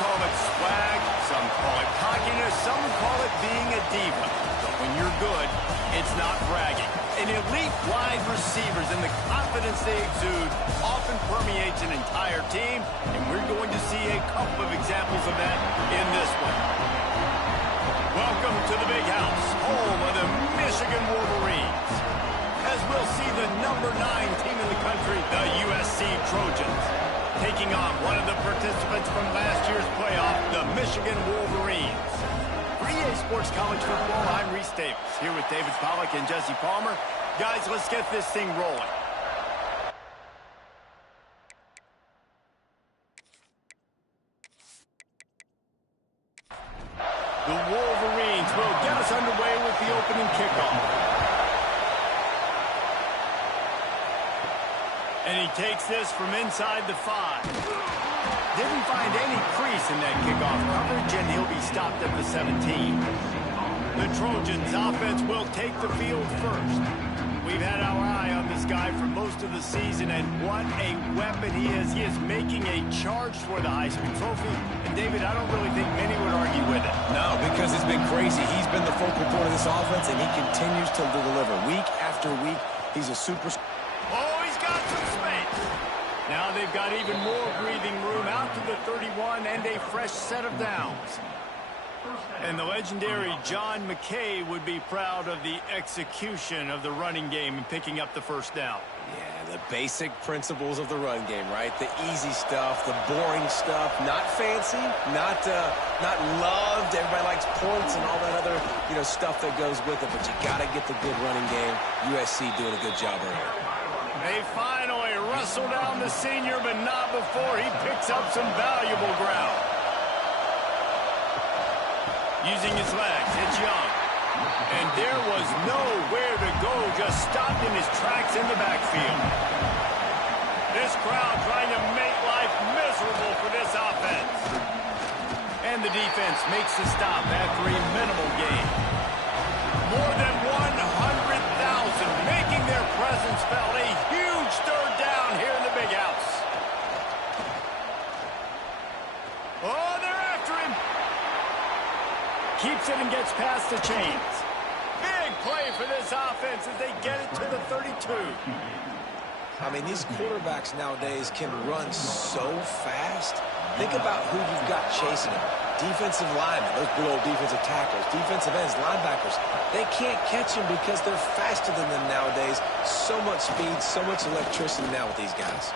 call it swag, some call it cockiness, some call it being a diva. But when you're good, it's not bragging. An elite wide receivers and the confidence they exude often permeates an entire team, and we're going to see a couple of examples of that in this one. Welcome to the Big House, home of the Michigan Wolverines. As we'll see the number 9 team in the country, the USC Trojans, taking on one of the participants from last year's playoff, the Michigan Wolverines. For EA Sports College Football, I'm Reese Davis, here with David Pollack and Jesse Palmer. Guys, let's get this thing rolling. The Wolverines will get us underway with the opening kickoff. And he takes this from inside the 5. Didn't find any crease in that kickoff coverage, and he'll be stopped at the 17. The Trojans offense will take the field first. We've had our eye on this guy for most of the season, and what a weapon he is. He is making a charge for the Heisman Trophy. And, David, I don't really think many would argue with it. No, because it's been crazy. He's been the focal point of this offense, and he continues to deliver week after week. He's a superstar. Oh, he's got some space. Now they've got even more breathing room out to the 31 and a fresh set of downs. And the legendary John McKay would be proud of the execution of the running game and picking up the first down. Yeah, the basic principles of the run game, right? The easy stuff, the boring stuff, not fancy, not loved. Everybody likes points and all that other, stuff that goes with it. But you got to get the good running game. USC doing a good job earlier. They finally wrestle down the senior, but not before he picks up some valuable ground. Using his legs, it's Young. And there was nowhere to go, just stopped in his tracks in the backfield. This crowd trying to make life miserable for this offense. And the defense makes the stop after a minimal gain. More than 100,000 making their presence felt. A huge third down here in the Big House. Oh, they're after him. Keeps it and gets past the chains. Big play for this offense as they get it to the 32. I mean, these quarterbacks nowadays can run so fast. Think about who you've got chasing them. Defensive linemen, those big old defensive tackles, defensive ends, linebackers. They can't catch them because they're faster than them nowadays. So much speed, so much electricity now with these guys.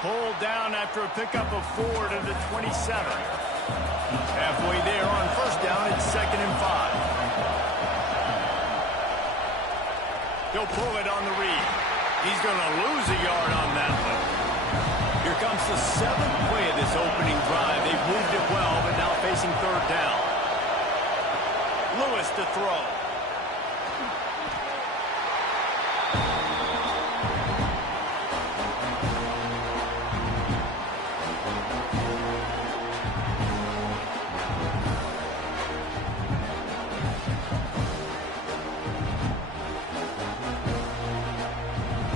Pulled down after a pickup of 4 to the 27. Halfway there on first down, it's 2nd and 5. He'll pull it on the read. He's going to lose a yard on that one. Here comes the 7th play of this opening drive. They've moved it well, but now facing 3rd down. Lewis to throw.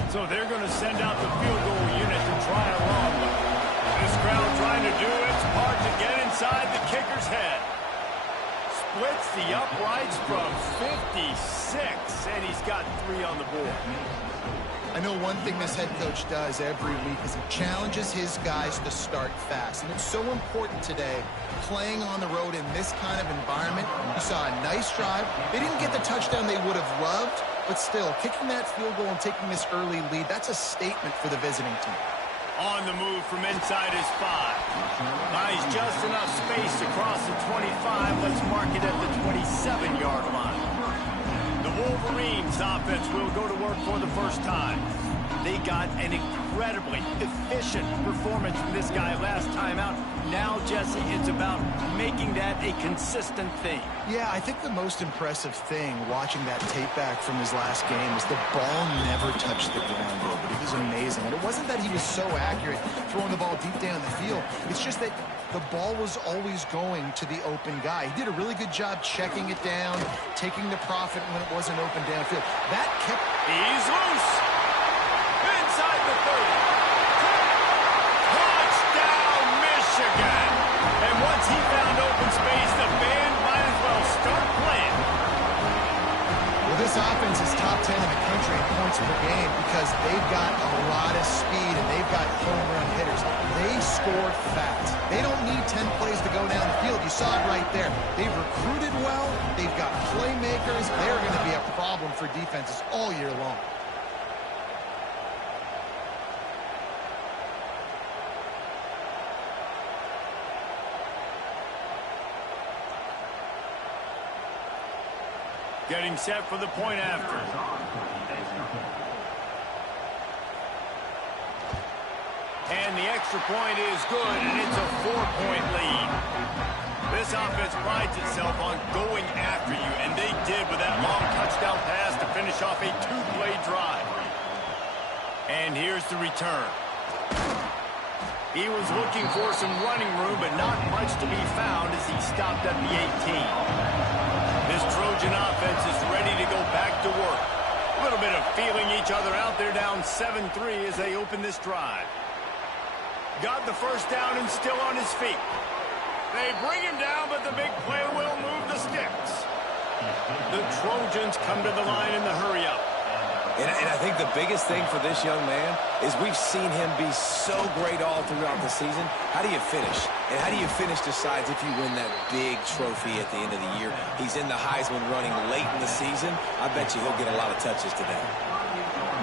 So they're going to send out the field goal unit to try a long one. This crowd trying to do its part to get inside the kicker's head. Splits the uprights from 56, and he's got 3 on the board. I know one thing this head coach does every week is he challenges his guys to start fast. And it's so important today, playing on the road in this kind of environment. You saw a nice drive. They didn't get the touchdown they would have loved, but still, kicking that field goal and taking this early lead, that's a statement for the visiting team. On the move from inside his 5. Buys just enough space to cross the 25. Let's mark it at the 27-yard line. The Wolverines offense will go to work for the first time. They got an incredibly efficient performance from this guy last time out. Now, Jesse, it's about making that a consistent thing. Yeah, I think the most impressive thing watching that tape back from his last game is the ball never touched the ground, but it was amazing. And it wasn't that he was so accurate throwing the ball deep down the field. It's just that the ball was always going to the open guy. He did a really good job checking it down, taking the profit when it wasn't open downfield. That kept... He's loose. Inside the 30. Touchdown, Michigan. This offense is top 10 in the country in points per game because they've got a lot of speed and they've got home run hitters. They score fast. They don't need 10 plays to go down the field. You saw it right there. They've recruited well. They've got playmakers. They're going to be a problem for defenses all year long. Getting set for the point after. And the extra point is good, and it's a 4-point lead. This offense prides itself on going after you, and they did with that long touchdown pass to finish off a 2-play drive. And here's the return. He was looking for some running room, but not much to be found as he stopped at the 18. This Trojan offense is ready to go back to work. A little bit of feeling each other out there, down 7-3 as they open this drive. Got the first down and still on his feet. They bring him down, but the big play will move the sticks. The Trojans come to the line in the hurry-up. And I think the biggest thing for this young man is we've seen him be so great all throughout the season. How do you finish? And how do you finish decides if you win that big trophy at the end of the year. He's in the Heisman running late in the season. I bet you he'll get a lot of touches today.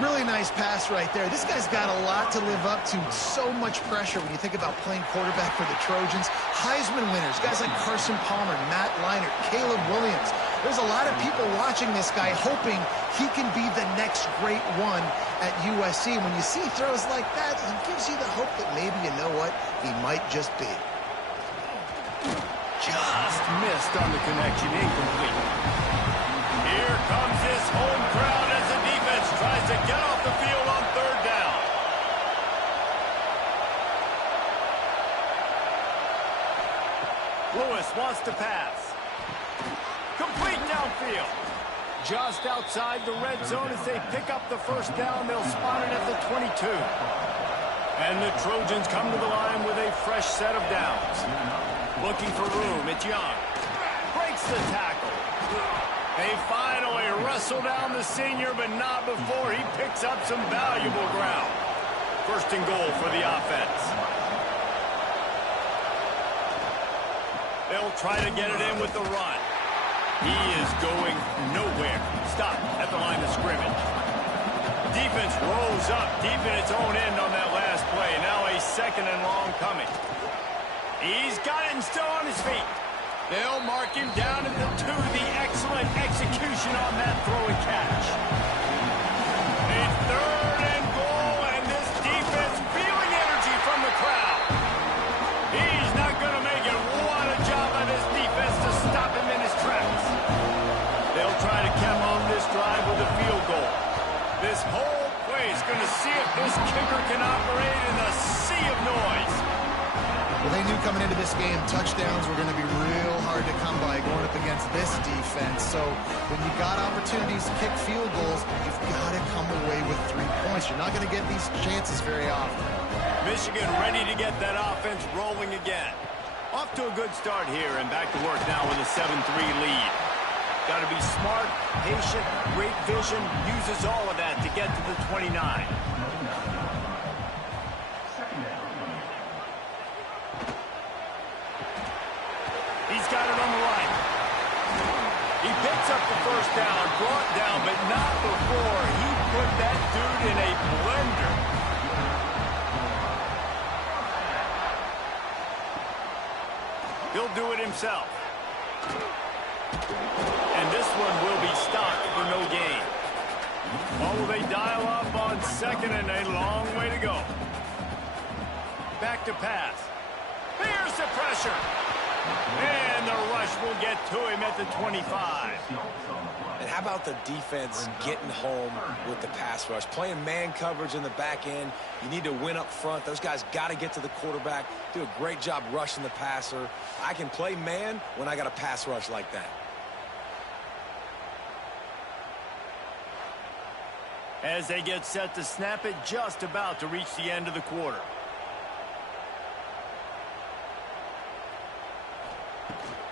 Really nice pass right there. This guy's got a lot to live up to. So much pressure when you think about playing quarterback for the Trojans. Heisman winners, guys like Carson Palmer, Matt Leinart, Caleb Williams. There's a lot of people watching this guy hoping he can be the next great one at USC. When you see throws like that, it gives you the hope that maybe, you know what, he might just be. Just missed on the connection, incomplete. Here comes his home crowd as the defense tries to get off the field on third down. Lewis wants to pass. Complete downfield. Just outside the red zone as they pick up the first down. They'll spot it at the 22. And the Trojans come to the line with a fresh set of downs. Looking for room. It's Young. Breaks the tackle. They finally wrestle down the senior, but not before he picks up some valuable ground. First and goal for the offense. They'll try to get it in with the run. He is going nowhere. Stop at the line of scrimmage. Defense rolls up deep in its own end on that last play. Now a second and long coming. He's got it and still on his feet. They'll mark him down at the 2. The excellent execution on that throw and catch. A third and goal, and this defense feeling energy from the crowd. He's not going to make it. What a job by this defense to stop him in his tracks. They'll try to cap off this drive with a field goal. This whole play is going to see if this kicker can operate in the sea of noise. Well, they knew coming into this game touchdowns were going to be real hard to come by going up against this defense. So when you got opportunities to kick field goals, you've got to come away with 3 points. You're not going to get these chances very often. Michigan ready to get that offense rolling again. Off to a good start here and back to work now with a 7-3 lead. Got to be smart, patient, great vision, uses all of that to get to the 29. He's got it on the right. He picks up the first down, brought down, but not before he put that dude in a blender. He'll do it himself. And this one will be stopped for no gain. Or will they dial up on second and a long way to go? Back to pass. Here's the pressure. And the rush will get to him at the 25. And how about the defense getting home with the pass rush? Playing man coverage in the back end. You need to win up front. Those guys got to get to the quarterback. Do a great job rushing the passer. I can play man when I got a pass rush like that. As they get set to snap it, just about to reach the end of the quarter.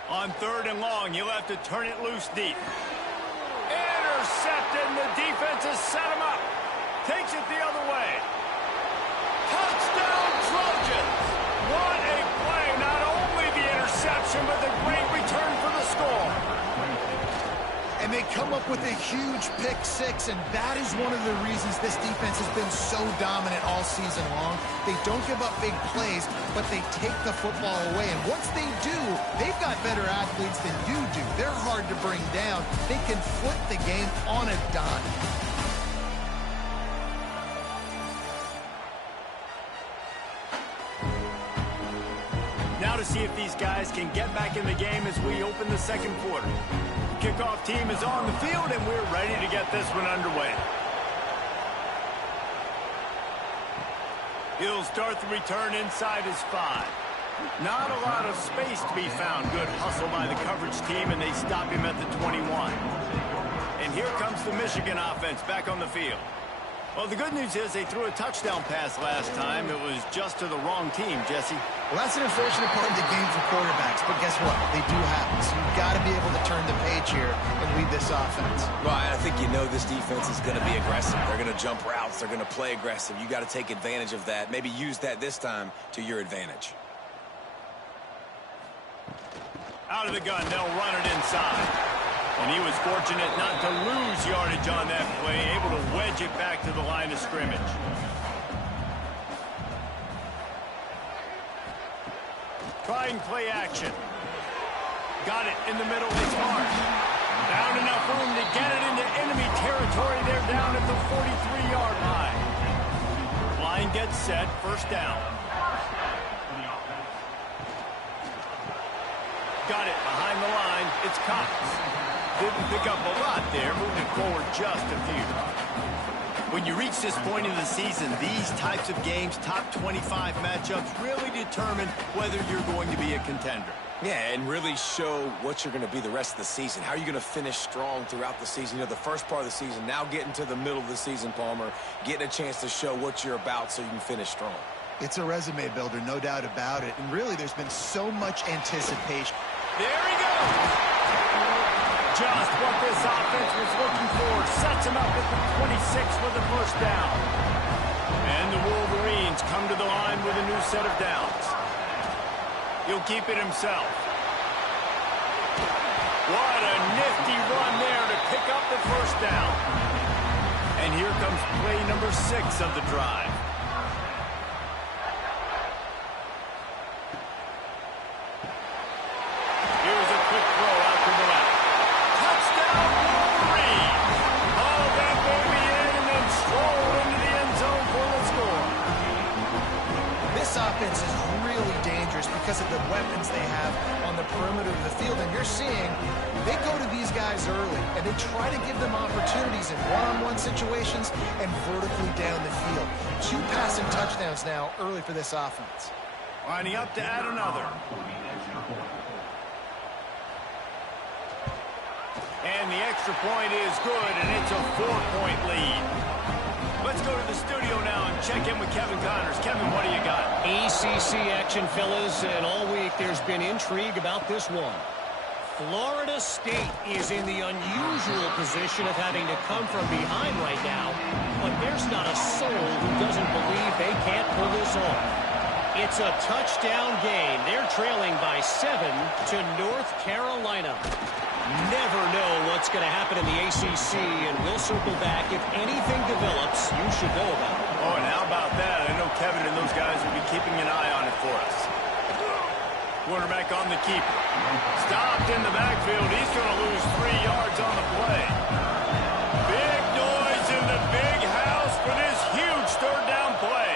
On third and long, he'll have to turn it loose deep. intercepted, and the defense has set him up. Takes it the other way. Touchdown, Trojans! What a play. Not only the interception, but the great return for the score. And they come up with a huge pick six, and that is one of the reasons this defense has been so dominant all season long. They don't give up big plays, but they take the football away. And once they do, they've got better athletes than you do. They're hard to bring down. They can flip the game on a dime. Now to see if these guys can get back in the game as we open the second quarter. Kickoff team is on the field, and we're ready to get this one underway. He'll start the return inside his 5. Not a lot of space to be found. Good hustle by the coverage team, and they stop him at the 21. And here comes the Michigan offense back on the field. Well, the good news is they threw a touchdown pass last time. It was just to the wrong team, Jesse. Well, that's an unfortunate part of the game for quarterbacks, but guess what? They do happen. So you've got to be able to turn the page here and lead this offense. Right, I think you know this defense is going to be aggressive. They're going to jump routes. They're going to play aggressive. You got to take advantage of that. Maybe use that this time to your advantage. Out of the gun, they'll run it inside. And he was fortunate not to lose yardage on that play, able to wedge it back to the line of scrimmage. Trying play action. Got it in the middle, it's Mark. Found enough room to get it into enemy territory. They're down at the 43-yard line. Line gets set, first down. Got it behind the line, it's Cox. Didn't pick up a lot there, moving forward just a few. When you reach this point in the season, these types of games, top 25 matchups, really determine whether you're going to be a contender. Yeah, and really show what you're going to be the rest of the season. How are you going to finish strong throughout the season? You know, the first part of the season, now getting to the middle of the season, Palmer, getting a chance to show what you're about so you can finish strong. It's a resume builder, no doubt about it. And really, there's been so much anticipation. There he goes! Just what this offense was looking for. Sets him up at the 26 with the first down. And the Wolverines come to the line with a new set of downs. He'll keep it himself. What a nifty run there to pick up the first down. And here comes play number 6 of the drive. Here's a quick throw out to the left. Touchdown, Wolverines! Oh, that baby in and then stroll into the end zone for the score. This offense is really dangerous because of the weapons they have on the perimeter of the field. And you're seeing they go to these guys early, and they try to give them opportunities in one-on-one situations and vertically down the field. 2 passing touchdowns now early for this offense. Lining up to add another. And the extra point is good, and it's a 4-point lead. Let's go to the studio now and check in with Kevin Connors. Kevin, what do you got? ACC action, fellas, and all week there's been intrigue about this one. Florida State is in the unusual position of having to come from behind right now, but there's not a soul who doesn't believe they can't pull this off. It's a touchdown game. They're trailing by 7 to North Carolina. Never know what's going to happen in the ACC, and we'll circle back. If anything develops, you should know about it. Oh, and how about that? I know Kevin and those guys will be keeping an eye on it for us. Quarterback on the keeper. Stopped in the backfield. He's going to lose 3 yards on the play. Big noise in the big house for this huge third down play.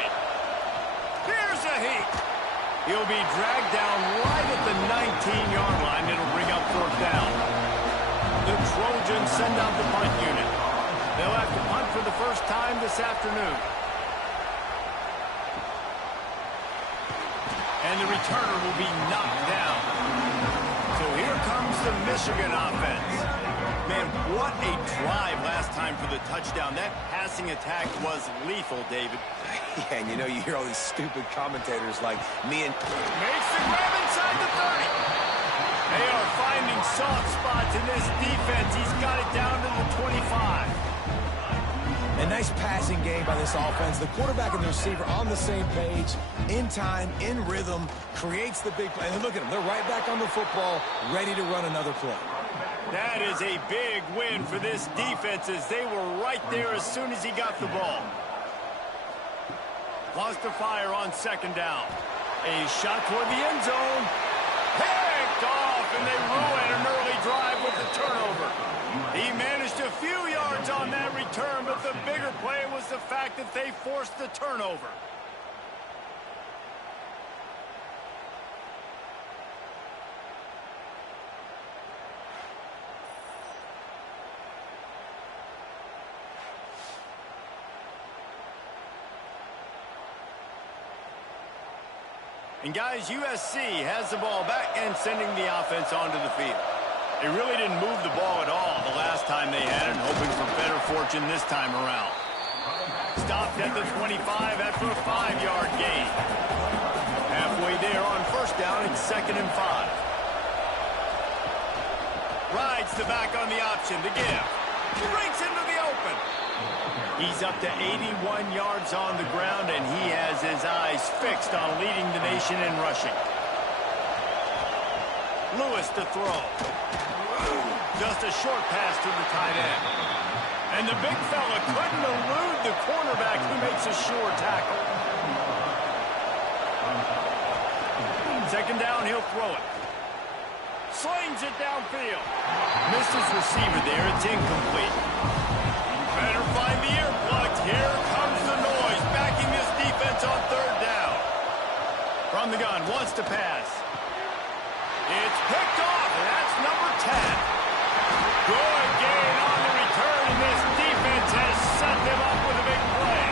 Here's a heat. He'll be dragged down right at the 19-yard line. It'll bring up fourth down. The Trojans send out the punt unit. They'll have to punt for the first time this afternoon. And the returner will be knocked down. So here comes the Michigan offense. Man, what a drive last time for the touchdown. That passing attack was lethal, David. Yeah, and you know, you hear all these stupid commentators like me and... Makes the grab inside the 30. They are finding soft spots in this defense. He's got it down to the 25. nice passing game by this offense. The quarterback and the receiver on the same page, in time, in rhythm, creates the big play. And look at them. They're right back on the football, ready to run another play. That is a big win for this defense as they were right there as soon as he got the ball. Wants to fire on second down. A shot toward the end zone. Picked off, and they ruin an early drive with the turnover. He managed a few yards on that return, but the bigger play was the fact that they forced the turnover. And guys, USC has the ball back and sending the offense onto the field. They really didn't move the ball at all the last time they had it, hoping for better fortune this time around. Stopped at the 25 after a 5-yard gain. Halfway there on first down, it's 2nd and 5. Rides the back on the option to give. Breaks into the open. He's up to 81 yards on the ground, and he has his eyes fixed on leading the nation in rushing. Lewis to throw. Just a short pass to the tight end. And the big fella couldn't elude the cornerback who makes a sure tackle. Second down, he'll throw it. Slings it downfield. Missed his receiver there. It's incomplete. Better find the earplugs. Here comes the noise, backing this defense on third down. From the gun, wants to pass. It's picked off, and that's number 10. Good gain on the return, and this defense has set them up with a big play.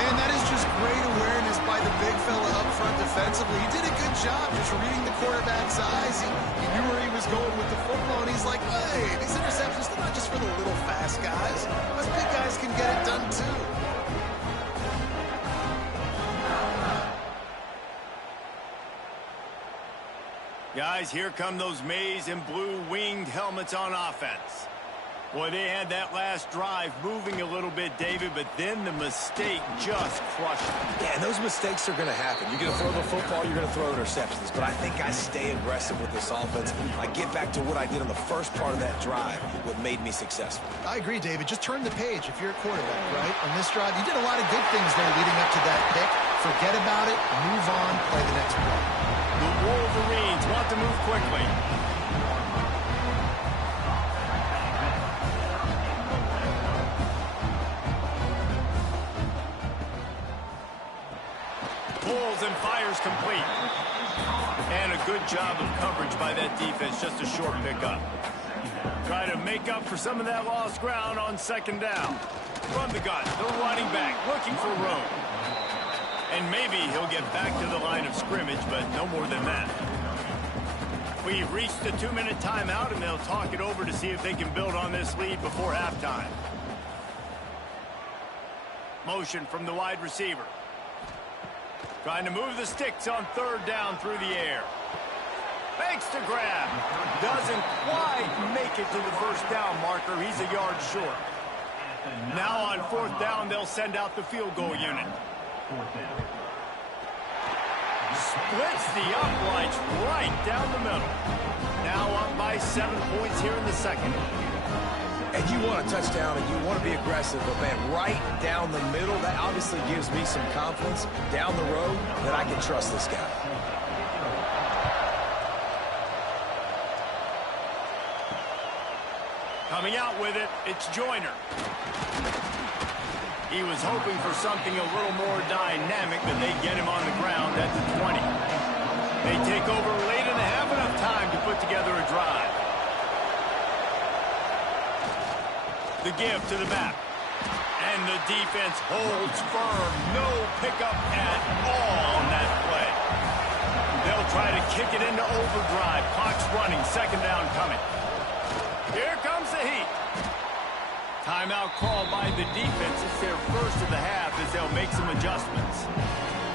Man, that is just great awareness by the big fella up front defensively. He did a good job just reading the quarterback's eyes. He knew where he was going with the football, and he's like, hey, these interceptions, they're not just for the little fast guys. Us big guys can get it done too. Guys, here come those maize and blue winged helmets on offense. Boy, they had that last drive moving a little bit, David, but then the mistake just crushed them. Yeah, and those mistakes are going to happen. You're going to throw the football, you're going to throw interceptions. But I think I stay aggressive with this offense. I get back to what I did on the first part of that drive, what made me successful. I agree, David. Just turn the page if you're a quarterback, right? On this drive, you did a lot of good things there leading up to that pick. Forget about it, move on, play the next play. The Wolverines want to move quickly. Pulls and fires complete. And a good job of coverage by that defense, just a short pickup. Try to make up for some of that lost ground on second down. From the gun, the running back looking for room. And maybe he'll get back to the line of scrimmage, but no more than that. We've reached the 2-minute timeout, and they'll talk it over to see if they can build on this lead before halftime. Motion from the wide receiver. Trying to move the sticks on third down through the air. Fakes to grab. Doesn't quite make it to the first down marker. He's a yard short. Now on fourth down, they'll send out the field goal unit. Splits the uprights right down the middle. Now up by 7 points here in the second. And you want a touchdown and you want to be aggressive, but man, right down the middle, that obviously gives me some confidence down the road that I can trust this guy. Coming out with it, it's Joyner. He was hoping for something a little more dynamic, but they get him on the ground at the 20. They take over late and have enough time to put together a drive. The give to the back. And the defense holds firm. No pickup at all on that play. They'll try to kick it into overdrive. Clock's running. Second down coming. Here comes the heat. Timeout called by the defense. It's their first of the half as they'll make some adjustments.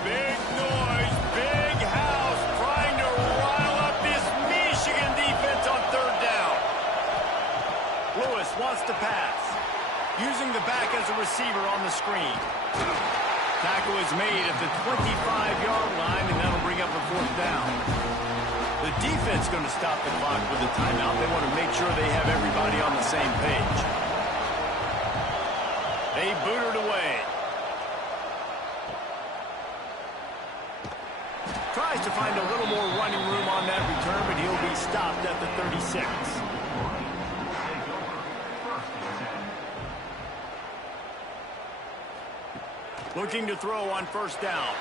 Big noise, big house, trying to rile up this Michigan defense on third down. Lewis wants to pass. Using the back as a receiver on the screen. Tackle is made at the 25-yard line, and that'll bring up a 4th down. The defense going to stop the clock with a timeout. They want to make sure they have everybody on the same page. They boot it away. Tries to find a little more running room on that return, but he'll be stopped at the 36. Looking to throw on 1st down.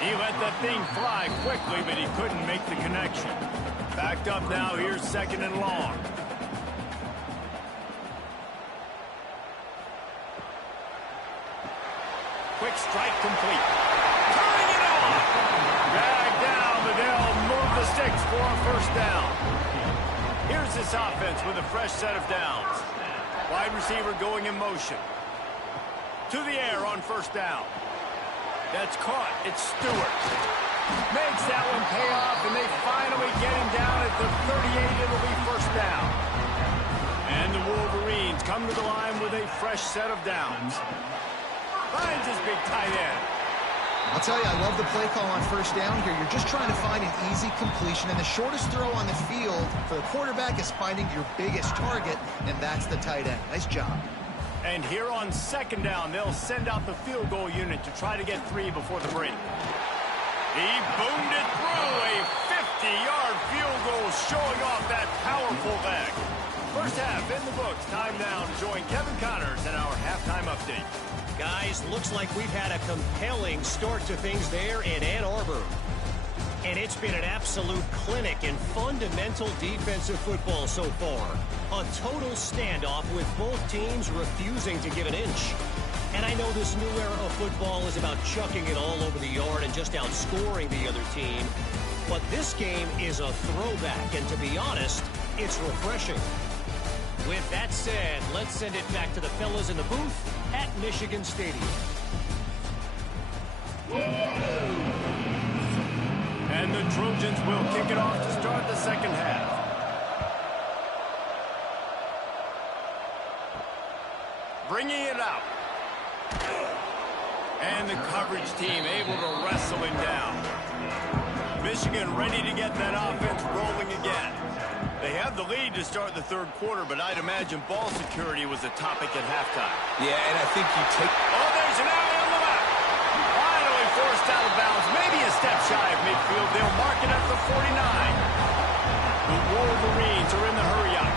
He let that thing fly quickly, but he couldn't make the connection. Backed up now, here's 2nd and long. Quick strike complete. Turning it off! Dragged down, but they'll move the sticks for a 1st down. Here's this offense with a fresh set of downs. Wide receiver going in motion. To the air on 1st down. That's caught. It's Stewart. Makes that one pay off, and they finally get him down at the 38. It'll be 1st down. And the Wolverines come to the line with a fresh set of downs. Finds his big tight end. I'll tell you, I love the play call on 1st down here. You're just trying to find an easy completion, and the shortest throw on the field for the quarterback is finding your biggest target, and that's the tight end. Nice job. And here on 2nd down, they'll send out the field goal unit to try to get 3 before the break. He boomed it through, a 50-yard field goal showing off that powerful leg. 1st half in the books. Time now to join Kevin Connors in our halftime update. Guys, looks like we've had a compelling start to things there in Ann Arbor. And it's been an absolute clinic in fundamental defensive football so far. A total standoff with both teams refusing to give an inch. And I know this new era of football is about chucking it all over the yard and just outscoring the other team. But this game is a throwback, and to be honest, it's refreshing. With that said, let's send it back to the fellas in the booth at Michigan Stadium. And the Trojans will kick it off to start the 2nd half. Bringing it out. And the coverage team able to wrestle him down. Michigan ready to get that offense rolling again. They have the lead to start the 3rd quarter, but I'd imagine ball security was a topic at halftime. Yeah, and I think you take... Oh, there's an eye on the left. Finally forced out of bounds. Maybe a step shy of midfield. They'll mark it at the 49. The Wolverines are in the hurry-up.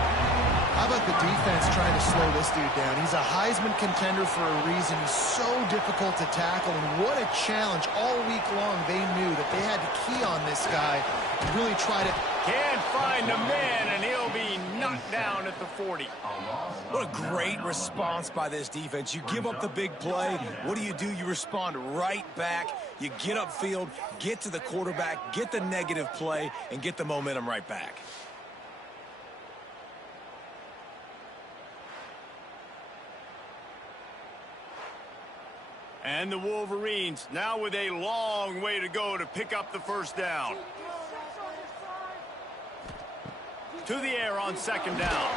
How about the defense trying to slow this dude down? He's a Heisman contender for a reason. He's so difficult to tackle, and what a challenge. All week long, they knew that they had to key on this guy and really try to... Can't find a man, and he'll be knocked down at the 40. What a great response by this defense. You give up the big play. What do? You respond right back. You get upfield, get to the quarterback, get the negative play, and get the momentum right back. And the Wolverines now with a long way to go to pick up the 1st down. To the air on 2nd down.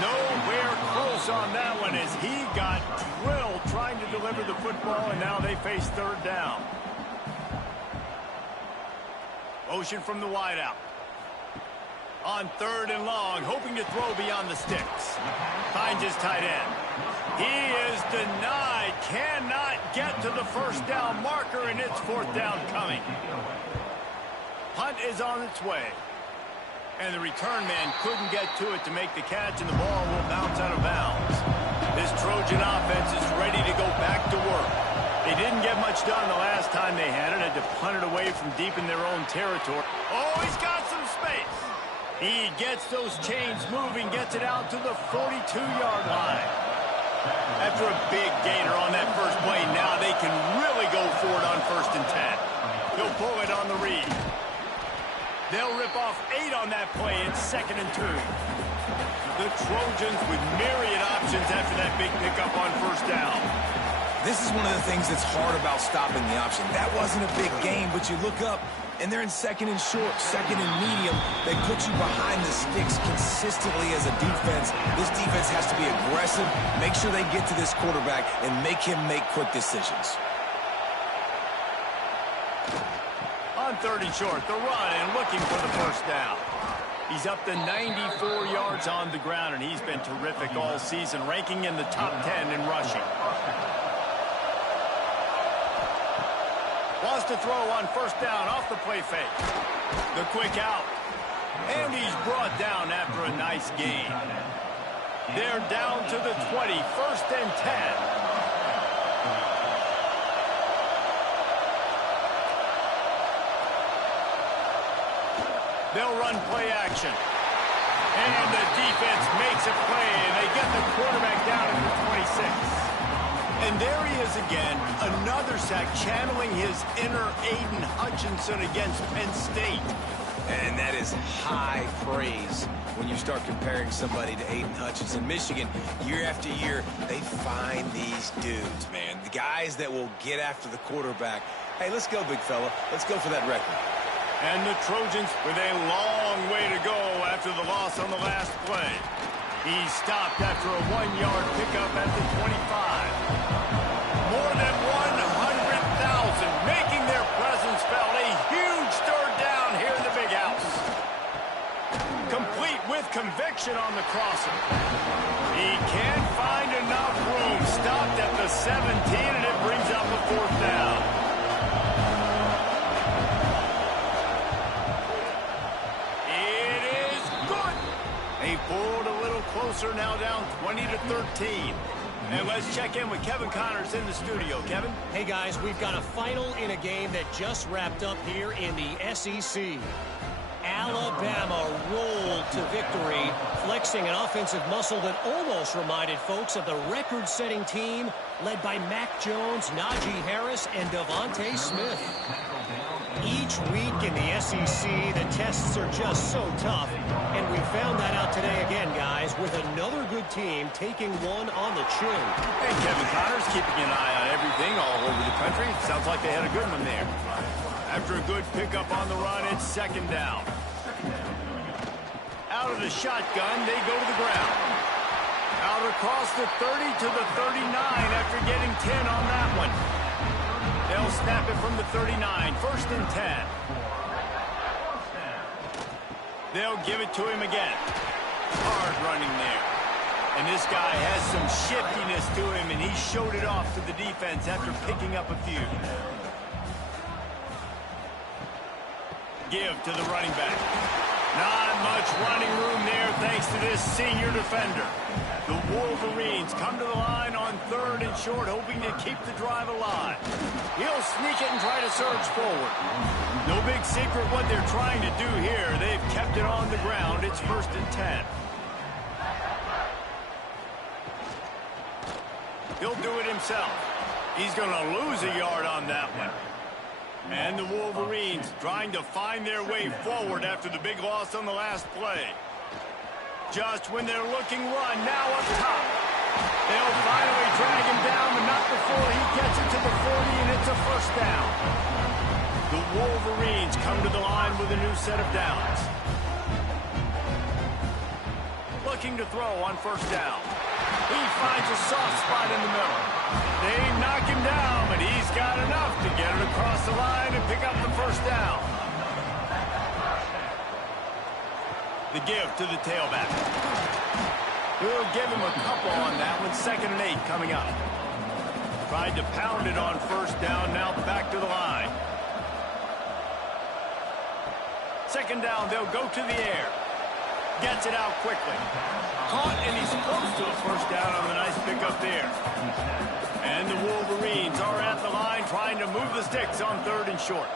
Nowhere close on that one as he got drilled trying to deliver the football, and now they face 3rd down. Motion from the wideout. On 3rd and long, hoping to throw beyond the sticks. Finds his tight end. He is denied. Cannot get to the 1st down marker, and it's 4th down coming. Hunt is on its way. And the return man couldn't get to it to make the catch, and the ball will bounce out of bounds. This Trojan offense is ready to go back to work. They didn't get much done the last time they had it. Had to punt it away from deep in their own territory. Oh, he's got some space. He gets those chains moving, gets it out to the 42-yard line. After a big gainer on that first play, now they can really go for it on 1st and 10. He'll pull it on the read. They'll rip off 8 on that play. It's 2nd and 2. The Trojans with myriad options after that big pickup on 1st down. This is one of the things that's hard about stopping the option. That wasn't a big gain, but you look up, and they're in second and short, second and medium. They put you behind the sticks consistently as a defense. This defense has to be aggressive, make sure they get to this quarterback, and make him make quick decisions. On 3rd and short, the run and looking for the first down. He's up to 94 yards on the ground, and he's been terrific all season, ranking in the top 10 in rushing. Wants to throw on 1st down off the play fake. The quick out. And he's brought down after a nice gain. They're down to the 20, 1st and 10. They'll run play action. And the defense makes a play, and they get the quarterback down at the 26. And there he is again, another sack, channeling his inner Aiden Hutchinson against Penn State. And that is high praise when you start comparing somebody to Aiden Hutchinson. Michigan, year after year, they find these dudes, man. The guys that will get after the quarterback. Hey, let's go, big fella. Let's go for that record. And the Trojans with a long way to go after the loss on the last play. He stopped after a 1-yard pickup at the 25. More than 100,000 making their presence felt. A huge 3rd down here in the big house. Complete with conviction on the crosser. He can't find enough room. Stopped at the 17, and it brings up a 4th down. It is good. They pulled a little closer, now down 20 to 13. And let's check in with Kevin Connors in the studio. Kevin? Hey, guys, we've got a final in a game that just wrapped up here in the SEC. Alabama rolled to victory, flexing an offensive muscle that almost reminded folks of the record-setting team led by Mac Jones, Najee Harris, and Devontae Smith. Each week in the SEC, the tests are just so tough, and we found that out today again, guys, with another good team taking one on the chin. Hey, Kevin Connors keeping an eye on everything all over the country. Sounds like they had a good one there. After a good pickup on the run, it's 2nd down. Out of the shotgun, they go to the ground. Out across the 30 to the 39 after getting 10 on that one. They'll snap it from the 39, 1st and 10. They'll give it to him again. Hard running there. And this guy has some shiftiness to him, and he showed it off to the defense after picking up a few. Give to the running back. Not much running room there thanks to this senior defender. The Wolverines come to the line on 3rd and short, hoping to keep the drive alive. He'll sneak it and try to surge forward. No big secret what they're trying to do here. They've kept it on the ground. It's 1st and 10. He'll do it himself. He's going to lose a yard on that one. And the Wolverines trying to find their way forward after the big loss on the last play. Just when they're looking run, now up top. They'll finally drag him down, but not before he gets it to the 40, and it's a 1st down. The Wolverines come to the line with a new set of downs. Looking to throw on 1st down. He finds a soft spot in the middle. They knock him down, but he's got enough to get it across the line and pick up the 1st down. The give to the tailback. He'll give him a couple on that one. 2nd and 8 coming up. Tried to pound it on 1st down, now back to the line. 2nd down, they'll go to the air. Gets it out quickly. Caught, and he's close to a 1st down on the nice pickup there. And the Wolverines are at the line trying to move the sticks on 3rd and short.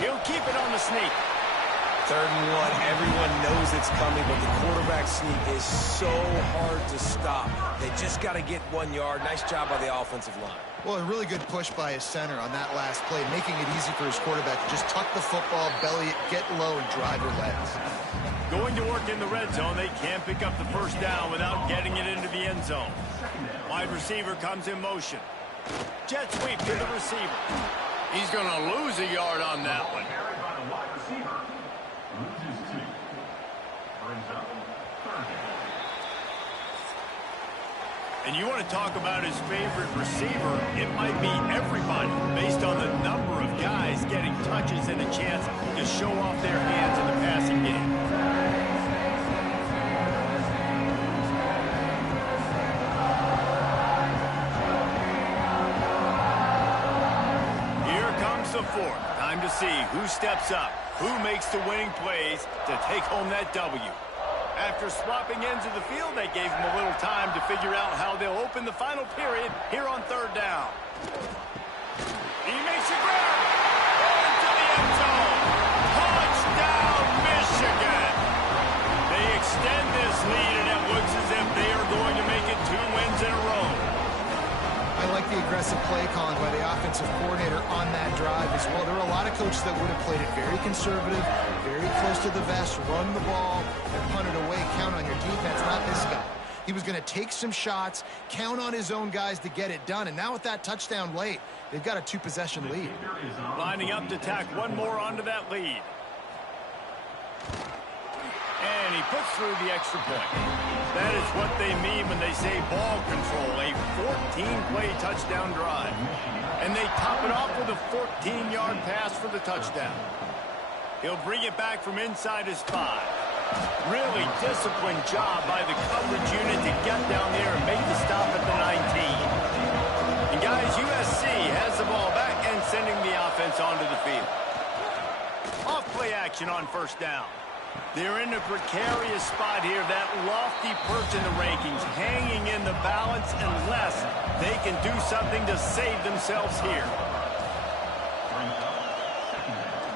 He'll keep it on the sneak. 3rd and 1, everyone knows it's coming, but the quarterback sneak is so hard to stop. They just got to get 1 yard. Nice job by the offensive line. Well, a really good push by his center on that last play, making it easy for his quarterback to just tuck the football, belly it, get low, and drive your legs. Going to work in the red zone, they can't pick up the 1st down without getting it into the end zone. Wide receiver comes in motion. Jet sweep to the receiver. He's going to lose a yard on that one. And you want to talk about his favorite receiver, it might be everybody based on the number of guys getting touches and a chance to show off their hands in the passing game. Here comes the fourth. Time to see who steps up, who makes the winning plays to take home that W. After swapping ends of the field, they gave him a little time to figure out how they'll open the final period here on third down. He makes a grab. Into the end zone. Touchdown, Michigan. They extend this lead, and it looks as if they are going to make it 2 wins in a row. I like the aggressive play calling by the offensive coordinator on that drive as well. There were a lot of coaches that would have played it very conservative, very close to the vest, run the ball, and punt it away, count on your defense. Not this guy. He was going to take some shots, count on his own guys to get it done. And now with that touchdown late, they've got a 2-possession lead. Lining up to tack one more onto that lead. And he puts through the extra point. That is what they mean when they say ball control, a 14-play touchdown drive. And they top it off with a 14-yard pass for the touchdown. He'll bring it back from inside his 5. Really disciplined job by the coverage unit to get down there and make the stop at the 19. And guys, USC has the ball back and sending the offense onto the field. Off play action on first down. They're in a precarious spot here, that lofty perch in the rankings, hanging in the balance unless they can do something to save themselves here.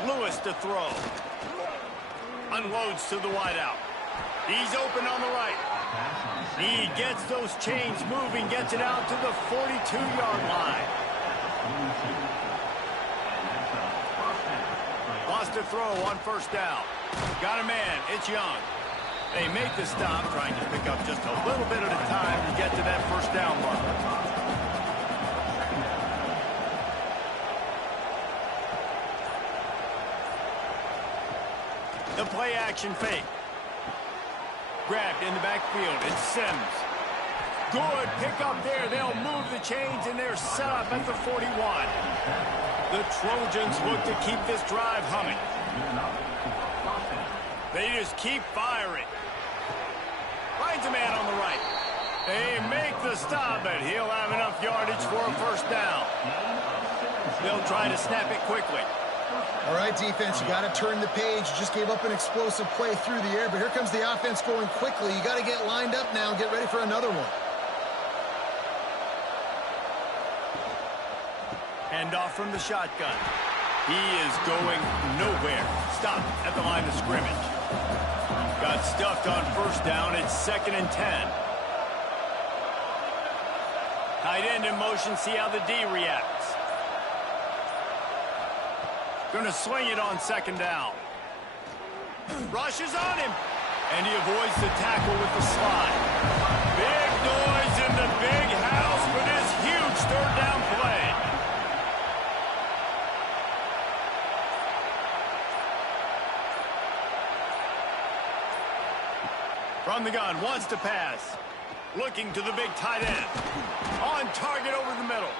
Lewis to throw. Unloads to the wideout. He's open on the right. He gets those chains moving, gets it out to the 42-yard line. Lost to throw on first down. Got a man. It's Young. They make the stop, trying to pick up just a little bit at a time to get to that first down mark. The play action fake. Grabbed in the backfield. It's Sims. Good pick up there. They'll move the chains, and they're set up at the 41. The Trojans look to keep this drive humming. They just keep firing. Finds a man on the right. They make the stop, but he'll have enough yardage for a first down. They'll try to snap it quickly. All right, defense, you got to turn the page. You just gave up an explosive play through the air, but here comes the offense going quickly. You got to get lined up now and get ready for another one. Handoff from the shotgun. He is going nowhere. Stopped at the line of scrimmage. Got stuffed on first down. It's 2nd and 10. Tight end in motion. See how the D reacts. Going to sling it on 2nd down. Rushes on him. And he avoids the tackle with the slide. Big noise in the big house for this huge third down play. From the gun, wants to pass. Looking to the big tight end. On target over the middle.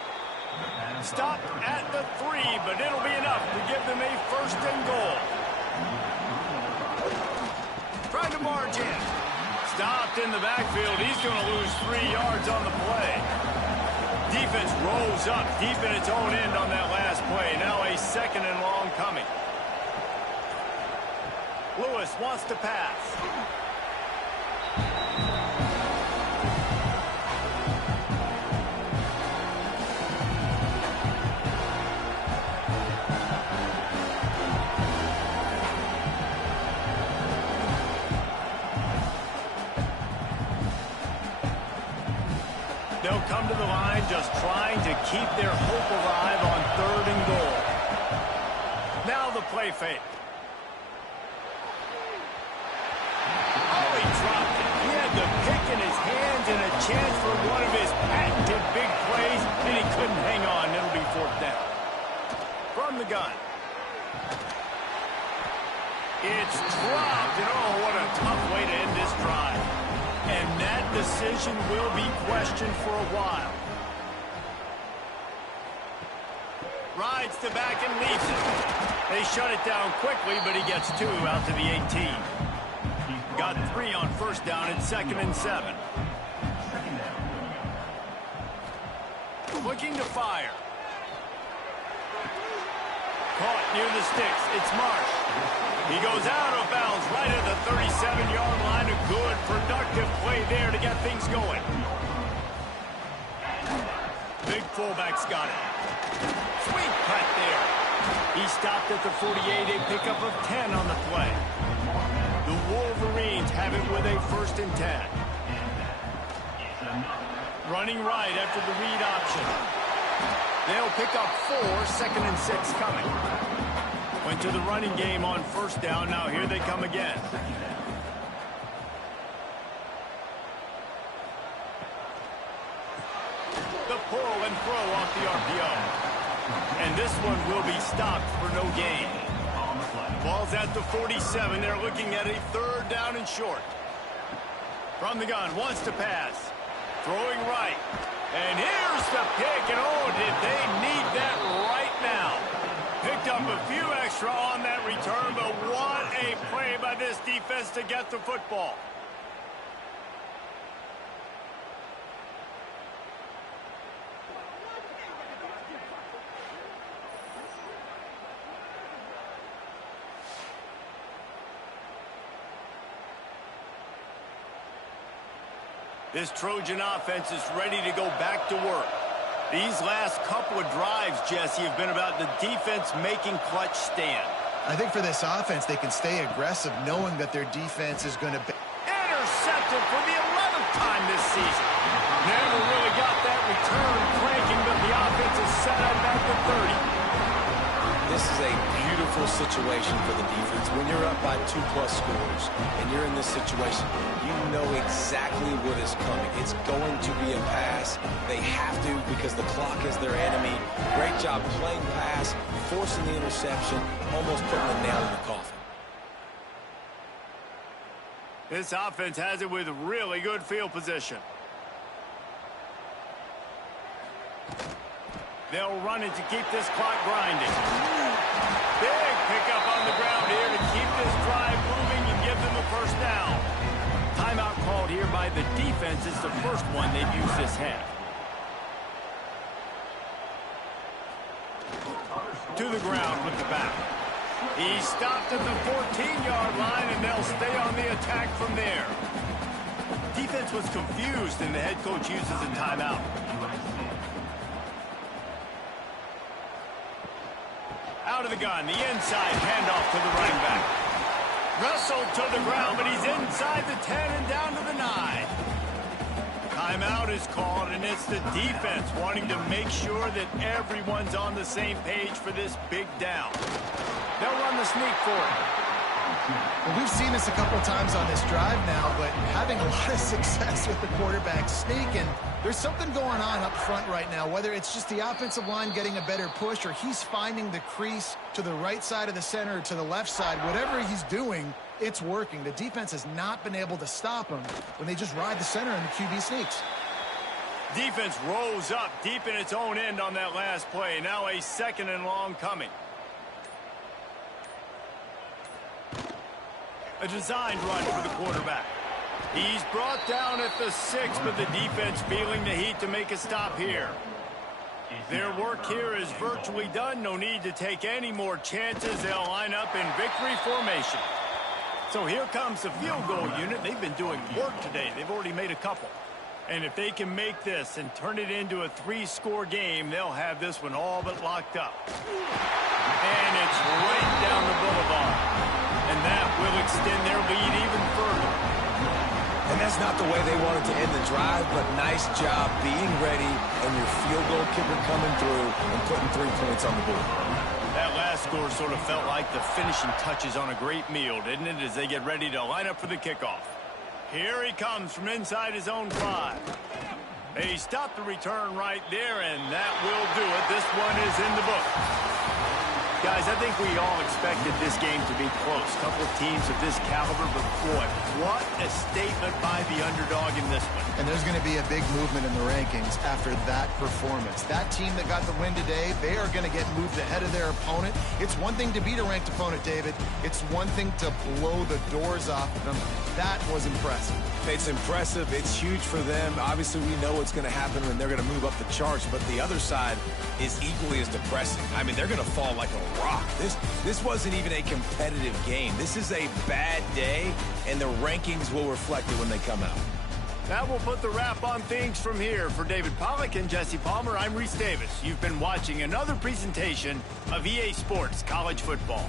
Stop at the 3, but it'll be enough to give them a 1st and goal. Trying to march in. Stopped in the backfield. He's going to lose 3 yards on the play. Defense rolls up deep in its own end on that last play. Now a 2nd and long coming. Lewis wants to pass. They'll come to the line just trying to keep their hope alive on 3rd and goal. Now the play fake. Oh, he dropped it. He had the pick in his hands and a chance for one of his patented big plays, and he couldn't hang on. It'll be 4th down. from the gun. It's dropped, and oh, what a tough way to end this drive. And that decision will be questioned for a while. Rides to back and leaves it. They shut it down quickly, but he gets 2 out to the 18. Got 3 on first down and 2nd and 7. Looking to fire. Caught near the sticks. It's Marsh. He goes out of bounds right at the 37-yard line. A good, productive play there to get things going. Big fullback's got it. Sweet cut there. He stopped at the 48, a pickup of 10 on the play. The Wolverines have it with a 1st and 10. Running right after the read option. They'll pick up 4, 2nd and 6 coming. Went to the running game on first down. Now here they come again. The pull and throw off the RPO. And this one will be stopped for no gain. Ball's at the 47. They're looking at a 3rd down and short. From the gun, wants to pass. Throwing right. And here's the pick. And oh, did they need that right now. Picked up a few extra on that return, but what a play by this defense to get the football. This Trojan offense is ready to go back to work. These last couple of drives, Jesse, have been about the defense making clutch stand. I think for this offense, they can stay aggressive knowing that their defense is going to be intercepted for the 11th time this season. Never really got that return cranking, but the offense is set up at the 30. This is a beautiful situation for the defense. When you're up by 2+ scores and you're in this situation, you know exactly what is coming. It's going to be a pass. They have to because the clock is their enemy. Great job playing pass, forcing the interception, almost putting the nail in the coffin. This offense has it with really good field position. They'll run it to keep this clock grinding. Big pickup on the ground here to keep this drive moving and give them a 1st down. Timeout called here by the defense. It's the first one they've used this half. To the ground with the back. He stopped at the 14-yard line, and they'll stay on the attack from there. Defense was confused, and the head coach uses a timeout. Out of the gun, the inside handoff to the running back. Wrestled to the ground, but he's inside the 10 and down to the 9. Timeout is called, and it's the defense wanting to make sure that everyone's on the same page for this big down. They'll run the sneak for it. Well, we've seen this a couple times on this drive now, but having a lot of success with the quarterback sneaking. There's something going on up front right now, whether it's just the offensive line getting a better push or he's finding the crease to the right side of the center or to the left side. Whatever he's doing, it's working. The defense has not been able to stop him when they just ride the center and the QB sneaks. Defense rose up deep in its own end on that last play. Now a 2nd and long coming. A designed run for the quarterback. He's brought down at the 6, but the defense feeling the heat to make a stop here. Their work here is virtually done. No need to take any more chances. They'll line up in victory formation. So here comes the field goal unit. They've been doing work today. They've already made a couple. And if they can make this and turn it into a 3-score game, they'll have this one all but locked up. And it's right down the boulevard. And that will extend their lead even further. And that's not the way they wanted to end the drive, but nice job being ready and your field goal kicker coming through and putting 3 points on the board. That last score sort of felt like the finishing touches on a great meal, didn't it, as they get ready to line up for the kickoff. Here he comes from inside his own 5. They stopped the return right there, and that will do it. This one is in the book. Guys, I think we all expected this game to be close. Couple of teams of this caliber, but boy, what a statement by the underdog in this one. And there's going to be a big movement in the rankings after that performance. That team that got the win today, they are going to get moved ahead of their opponent. It's one thing to beat a ranked opponent, David. It's one thing to blow the doors off of them. That was impressive. It's impressive. It's huge for them. Obviously, we know what's going to happen when they're going to move up the charts, but the other side is equally as depressing. I mean, they're going to fall like a rock. This wasn't even a competitive game. This is a bad day, and the rankings will reflect it when they come out. That will put the wrap on things from here. For David Pollack and Jesse Palmer, I'm Reese Davis. You've been watching another presentation of EA Sports College Football.